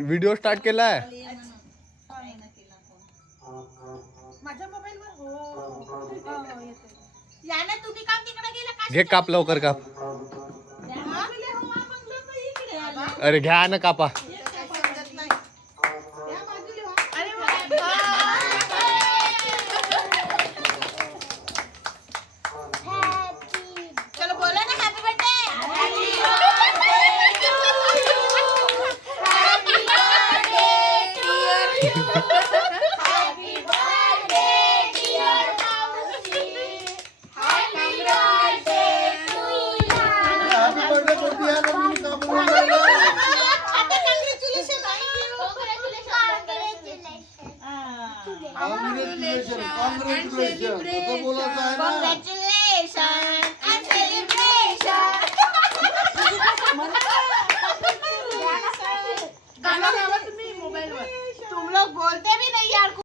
video start केलाय माझ्या मोबाईलवर हो याने तुम्ही काम तिकडे गेला का घे काप लवकर काप अरे घ्या ना कापा चलो बोलो ना हॅपी बर्थडे तुम लोग बोलते